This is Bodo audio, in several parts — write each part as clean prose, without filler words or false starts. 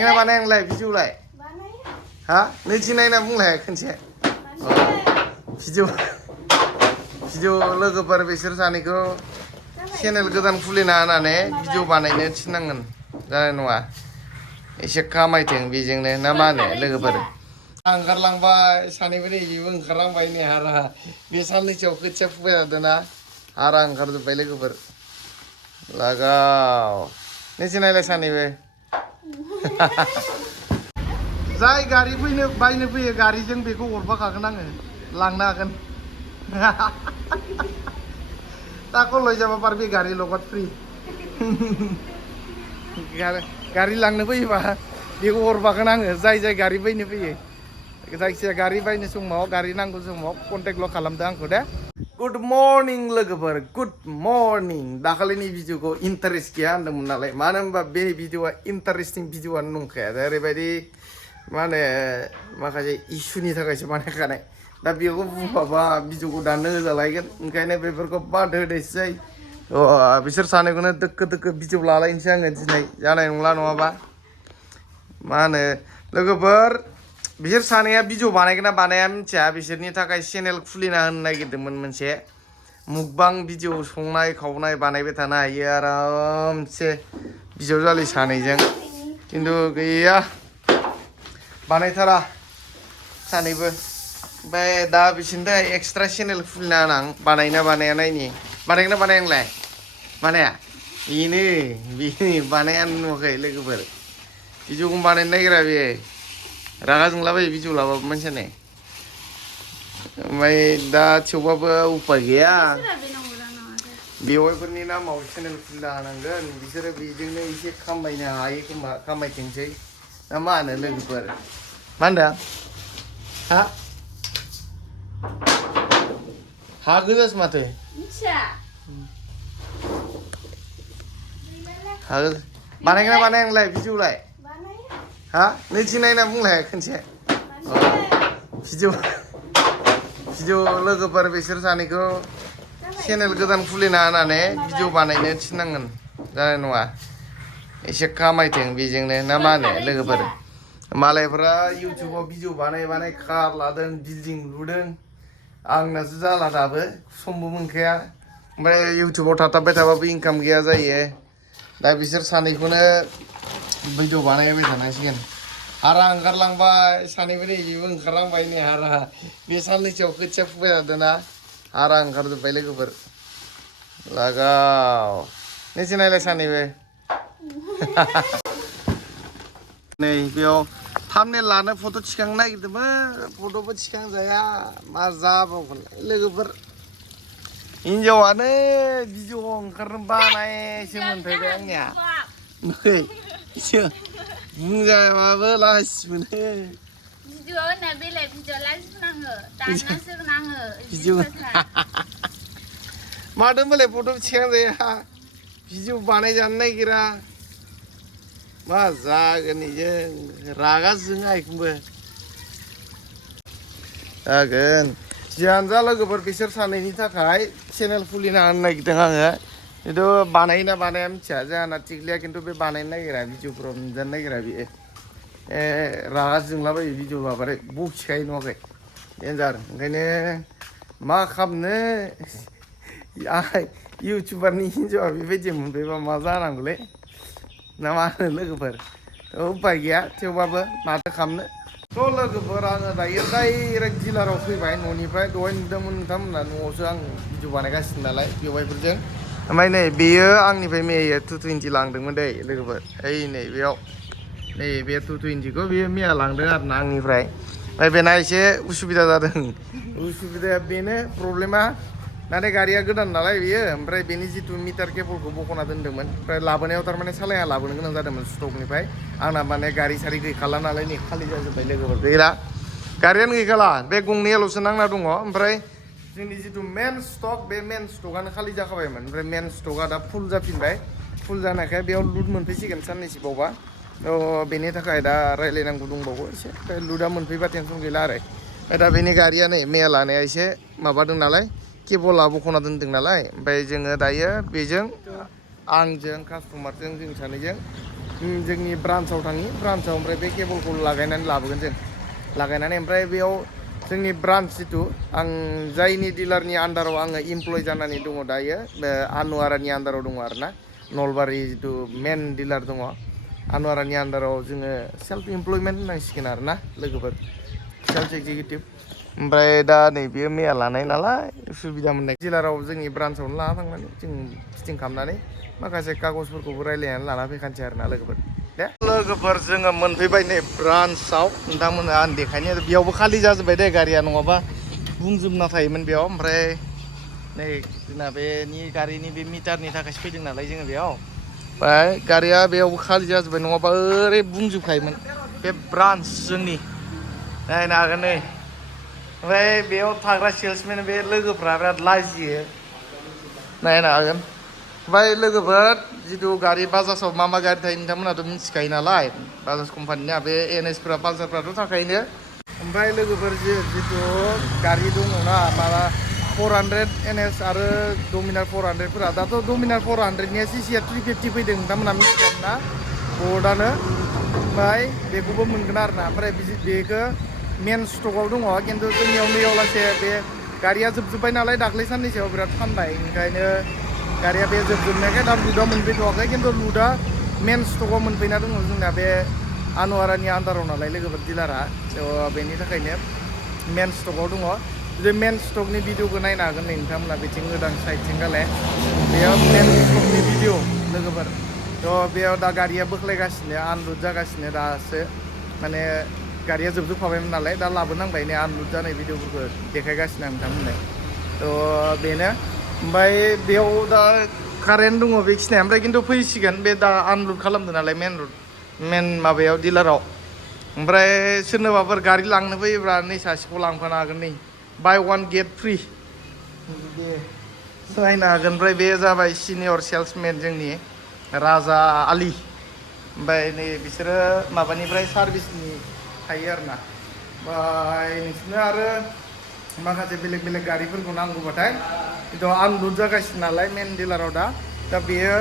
Nghe bạn em lại video lại hả nơi chi này là cũng lại khẩn chế video लोगोफोर बिसोर सानैखौ चेनेल गोदान खुलिना होनानै भिडिअ बानायनो थिननांगोन जानाय नङा एसे खामायथों बेजोंनो ना मा होनो लोगोफोर ओंखारलांबाय सानैबो नै बेबो ओंखारलांबाय नै हारा बे साननैसोआव खोथिया फुबाय थादोंना हारा ओंखारजोब्बाय लोगोफोर लागाव नोंसोर नायलाय सानैबो जाय गारि फैनो बायनो फैयो गारिजों बेखौ हरफाखागोन आङो लांनो हागोन दा कलेज जाबा पार बे गारि लगत फ्रि गारि लांनो फैयोबा बेखौ हरफागोन आङो जाय गारि बायनो फैयो जायखिजाया गारि बायनो समाव गारि नांगौ समाव कन्टेक्टल' खालामदो आंखौ दे गुड मर्निं लोगोफोर गुड मर्निं दाखालिनि भिडिअखौ इन्टारेस्ट गैया होनदोंमोन नालाय मानो होनबा बे भिडिअआ इन्टारेस्टिं भिडिअआनो नंखाया ओरैबायदि मा होनो माखासे इसुनि थाखायसो बानायखानाय दा बेखौ बुंबाबा भिडिअखौ दाननो होजालायगोन ओंखायनो बेफोरखौ बाद होदोसै बिसोर सानैखौनो दोक्को दोक्को भिडिअ लालायनोसै आङो दिनै जानाय नंला नङाबा मा होनो लोगोफोर बिसोर सानैया भिडिअ बानायगोन ना बानाया मिथिया बिसोरनि थाखाय चेनेल खुलिना होनो नागिरदोंमोन मोनसे मुकबां भिडिअ संनाय खावनाय बानायबाय थानो हायो आरामसे बिजावजालि सानैजों खिन्थु गैया बानायथारा सानैबो ओमफ्राय दा बिसोरनि थाखाय एक्सट्रा चेनेल खुलिना होनां बानायना बानाया नायनि बानायगोन ना बानाया नोंलाय बानाया बेनो बानायानो नुवाखै लोगोफोर भिडिअखौ बानायनो नागिरा बेयो रागा जोंलाबायो भिडिअ लाबाबो मानसियानो ओमफ्राय दा थेवबाबो उपाय गैया बेवाइफोरनि नामाव चेनेल खुलिना होनांगोन बिसोरो बेजोंनो एसे खामायनो हायो खोमा खामायथोंसै ना मा होनो लोगोफोर मा होनदों हा गोजासो माथो हा बानायगोन ना बानाया नोंलाय भिडिअलाय हा नोंसोर नायना बुंलाय खनसे भिडिअ लोगोफोर बिसोर सानैखौ चेनेल गोदान खुलिना होनानै भिडिअ बानायनो थिननांगोन जानाय नङा एसे खामायथों बेजोंनो ना मा होनो लोगोफोर मालायफ्रा इउटुबाव भिडिअ बानाय कार लादों बिल्डिं लुदों आंनासो जाला दाबो समबो मोनखाया ओमफ्राय इउटुबाव थाथाबबाय थाबाबो इनकाम गैया जायो दा बिसोर सानैखौनो भिडिअ बानायबाय थानांसिगोन हारा ओंखारलांबाय सानैबो नै बेबो ओंखारलांबाय नै हारा बे साननैसोआव खोथिया फुबाय थादोंना हारा ओंखारजोब्बाय लोगोफोर लागाव नोंसोर नायलाय सानैबो नै बेयाव थाम्बनेल लानो फट' थिखांनो नागिरदोंमोन फट'बो थिखांजाया मा जाबावगोनलाय लोगोफोर हिनजावानो भिडिअ ओंखारनो बानायसो मोनफैबाय आंनिया नै बुंजायाबाबो लाजि मोनो भिडिअ होनना बेलेग भिडिअ लाजि नाङो दाननासो नाङो भिडिअ मादों होनबालाय फट' थिखांजाया भिडिअ बानायजानो नागिरा मा जागोन इजों रागा जोङो आइखौबो जागोन जियानो जा लोगोफोर बिसोर सानैनि थाखाय चेनेल खुलिना होनो नागिरदों आङो खिन्थु बानायोना बानाया मिथिया जोंहाना थिगलिया खिन्थु बे बानायनो नागिरा भिडिअफोराव नुजानो नागिरा बियो रागा जोंलाबायो भिडिअ लाबाथाय बखिखायो नुवाखै देन्जार ओंखायनो मा खालामनो इउटुबारनि हिन्जावा बेबायदि मोनफैबा मा जानांगौलै ना मा होनो लोगोफोर उपाय गैया थेवबाबो माथो खालामनो थ' लोगोफोर आङो दायो डाइरेक्ट डिलाराव फैबाय न'निफ्राय दहाय नुदोंमोन नोंथांमोना न'आवसो आं भिडिअ बानायगासिनो नालाय बेवाइफोरजों ओमफ्राय नै बेयो आंनिफ्राय मैया 220 लांदोंमोन दै लोगोफोर ओइ नै बेयाव नै बे 220खौ बेयो मैया लांदों आरो ना आंनिफ्राय ओमफ्राय बेना एसे उसुबिदा जादों उसुबिदाया बेनो प्रब्लेमा नाथाय गारिया गोदान नालाय बेयो ओमफ्राय बेनि जितु मिटार केबलखौ बख'ना दोन्दोंमोन ओमफ्राय लाबोनायाव थारमाने सालायना लाबोनो गोनां जादोंमोन स्टकनिफ्राय आंना माने गारि सारि गैखाला नालाय नै खालि जाजोब्बाय लोगोफोर गैला गारियानो गैखाला बे गंनैयाल'सो नांना दङ ओमफ्राय जोंनि जितु मेन स्टक बे मेन स्टकआनो खालि जाखाबायमोन ओमफ्राय मेन स्टकआ दा फुल जाफिनबाय फुल जानायखाय बेयाव लुट मोनफैसिगोन साननैसो बावबा बेनि थाखाय दा रायज्लायनांगौ दंबावो एसे ओमफ्राय लुटआ मोनफैबा टेनसन गैला आरो दा बेनि गारिया नै मैया लानाया एसे माबादों नालाय केबला बख'ना दोन्दों नालाय ओमफ्राय जोङो दायो बेजों आंजों कास्टमारजों जों सानैजों जोंनि ब्रान्सआव थाङि ब्रान्सआव ओमफ्राय बे केबलखौ लागायनानै लाबोगोन जों लागायनानै ओमफ्राय बेयाव जोंनि ब्रान्स जिथु आं जायनि डिलारनि आन्दाराव आङो इमप्लय जानानै दङ दायो आनुवारानि आन्दाराव दङ आरो ना नलबारि जिथु मेन डिलार दङ आनुवारानि आन्दाराव जोङो सेल्फ इमप्लयमेन्ट होननांसिगोन आरो ना लोगोफोर सेल्फ एक्जिकिउटिभ ओमफ्राय दा नै बेयो मैया लानाय नालाय सुबिदा मोननाय डिलाराव जोंनि ब्रान्सआवनो लाना थांनानै जों फिटिं खालामनानै माखासे कागजफोरखौबो रायलायनानै लाना फैखानोसै आरो ना लोगोफोर दे लोगोफोर जोङो मोनफैबाय नै ब्रान्सआव नोंथांमोननो आं देखायनो बेयावबो खालि जाजोब्बाय दे गारिया नङाबा बुंजोबना थायोमोन बेयाव ओमफ्राय नै जोंना बेनि गारिनि बे मिटारनि थाखायसो फैदों नालाय जोङो बेयाव ओमफ्राय गारिया बेयावबो खालि जाजोब्बाय नङाबा ओरै बुंजोबखायोमोन बे ब्रान्स जोंनि नायनो हागोन नै ओमफ्राय बेयाव थाग्रा सेल्समेन बे लोगोफ्रा बिराद लाजियो नायनो हागोन ओमफ्राय लोगोफोर जिथु गारि बाजाजाव मा गारि थायो नोंथांमोनाथ' मिथिखायो नालाय बाजाज कम्पानिना बे एनएसफ्रा पालसारफ्राथ' थाखायोनो ओमफ्राय लोगोफोर जिथु गारि दङना माबा 400 एनएस आरो डमिनार 400फोरा दाथ' डमिनार 400निया सिसिया 350 फैदों नोंथांमोना मिथिगोन ना बर्डआनो ओमफ्राय बेखौबो मोनगोन आरो ना ओमफ्राय बेखौ मेन स्टकआव दङ खिन्थु जोंनियाव नैयाव लासे बे गारिया जोबजोब्बाय नालाय दाख्लै साननैसोआव बिराद फानबाय ओंखायनो गारिया बे जोबजोबनायखाय दा लुदा मोनफैथ'वाखै खिन्थु लुदा मेन स्टकआव मोनफैना दङ जोंना बे आनुवारानि आन्दाराव नालाय लोगोफोर डिलारा बेनि थाखायनो मेन स्टकआव दङ जुदि मेन स्टकनि भिडिअखौ नायनो हागोन नै नोंथांमोना बिथिं गोदान साइडथिं गाले बेयाव मेन स्टकनि भिडिअ लोगोफोर थ' बेयाव दा गारिया बोख्लायगासिनो आनलुड जागासिनो दासो माने गारिया जोबजोबखाबायमोन नालाय दा लाबोनांबाय नै आनलुड जानाय भिडिअफोरखौ देखायगासिनो आं नोंथांमोननो थ' बेनो ओमफ्राय बेयाव दा कारेन्ट दङ बेखिनिया ओमफ्राय खिन्थु फैसिगोन बे दा आनलुड खालामदों नालाय मेन माबायाव डिलाराव ओमफ्राय सोरनोबाफोर गारि लांनो फैयोब्ला नै सासेखौ लांफानो हागोन नै बाय वान गेट फ्रि दे नायनो हागोन ओमफ्राय बे जाबाय सिनियर सेल्समेन जोंनि राजा आलि ओमफ्राय नै बिसोरो माबानिफ्राय सार्भिसनि थायो आरो ना ओमफ्राय नोंसोरनो आरो माखासे बेलेग बेलेग गारिफोरखौ नांगौबाथाय थ' आनलुड जागासिनो नालाय मेन डिलाराव दा बेयो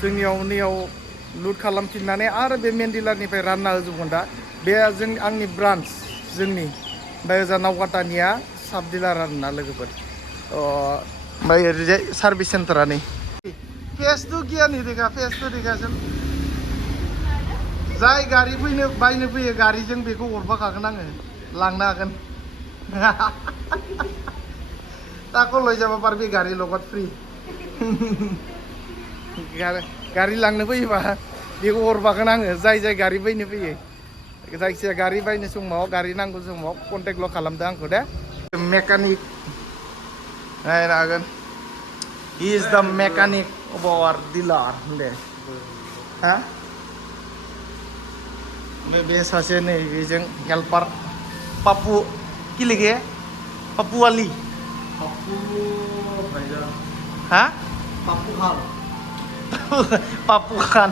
जोंनियाव नैयाव लुड खालामफिननानै आरो बे मेन डिलारनिफ्राय रानना होजोबगोन दा बे आंनि ब्रान्स जोंनि ओमफ्राय ओजा नावकाटानिया साब डिलार आरोना लोगोफोर ओमफ्राय ओरैजाय सार्भिस सेन्टारा नै फेसटु गियानि देखा फेसटु देखासोन जाय गारि बायनो फैयो गारिजों बेखौ हरफाखागोन आङो लांनो हागोन ताको लय जाबा पारबि गारि লগত फ्रि गारि लांनो फैयोबा बेखौ हरफागोन आङो जाय गारि बायनो फैयो जायखिजाया गारि बायनो समाव गारि नांगौ समाव कन्टेक्टल' खालामदो आंखौ दे मेकानिक नायनो हागोन हि इज द मेकानिक अफ आवर डिलार दे हा बे सासे नै बेजों हेल्पार पापु कि लिखे पापुवाली हा पापु खान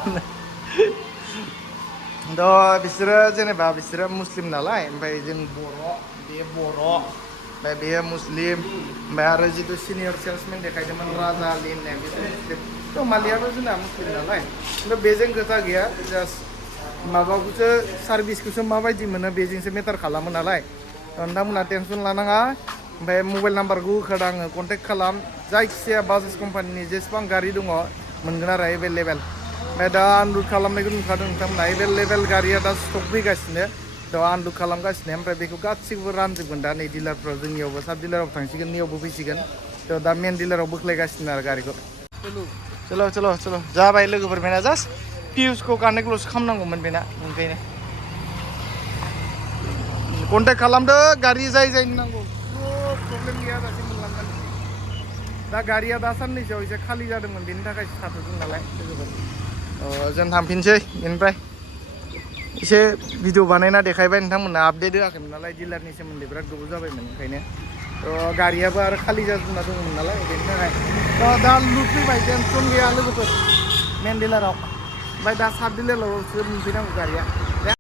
थ' बिसोरो जेनेबा बिसोरो मुस्लिम नालाय ओमफ्राय जों बे बर' ओमफ्राय बेयो मुस्लिम ओमफ्राय आरो जिथु सिनियर सेल्समेन देखायदोंमोन राजा आलि होननाय बेथ' मुस्लिम थ' मालियाबो जोंना मुस्लिम नालाय खिन्थु बेजों खोथा गैया जास्ट माबाखौसो सार्भिसखौसो माबायदि मोनो बेजोंसो मेटार खालामो नालाय नोंथांमोनहा टेनसन लानाङा ओमफ्राय मबाइल नाम्बारखौ होखादों आङो कन्टेक्ट खालाम जायखिजाया बाजाज कम्पानिनि जेसेबां गारि दङ मोनगोन आरो एभेलेबेल ओमफ्राय दा आनलुड खालामनायखौ नुखादों नोंथांमोनहा एभेलेबेल गारिया दा स्टक फैगासिनो थ' आनलुड खालामगासिनो ओमफ्राय बेखौ गासैखौबो रानजोबगोन दा नै डिलारफ्राव जोंनियावबो साब डिलाराव थांसिगोन नैयावबो फैसिगोन थ' दा मेन डिलाराव बोख्लायगासिनो आरो गारिखौ चल' जाबाय लोगोफोर बेना जास्ट फिउसखौ कानेक्टल'सो खालामनांगौमोन बेना ओंखायनो कन्टेक्ट खालामदो गारि जायनि नांगौ प्रब्लेम गैया दासिम मोनलांगोन दा गारिया दा साननैसोआव एसे खालि जादोंमोन बेनि थाखायसो थाथ'दों नालाय लोगोफोर जों थांफिनसै बेनिफ्राय एसे भिडिअ बानायना देखायबाय नोंथांमोनहा आपडेट होआखैमोन नालाय डिलारनि सोमोन्दै बिराद गोबाव जाबायमोन ओंखायनो थ' गारियाबो आरो खालि जाजोबना दंमोन नालाय बेनि थाखाय थ' दा लुड फैबाय टेनसन गैया लोगोफोर मेन डिलाराव ओमफ्राय दा साब डिलारावसो मोनफैनांगौ गारिया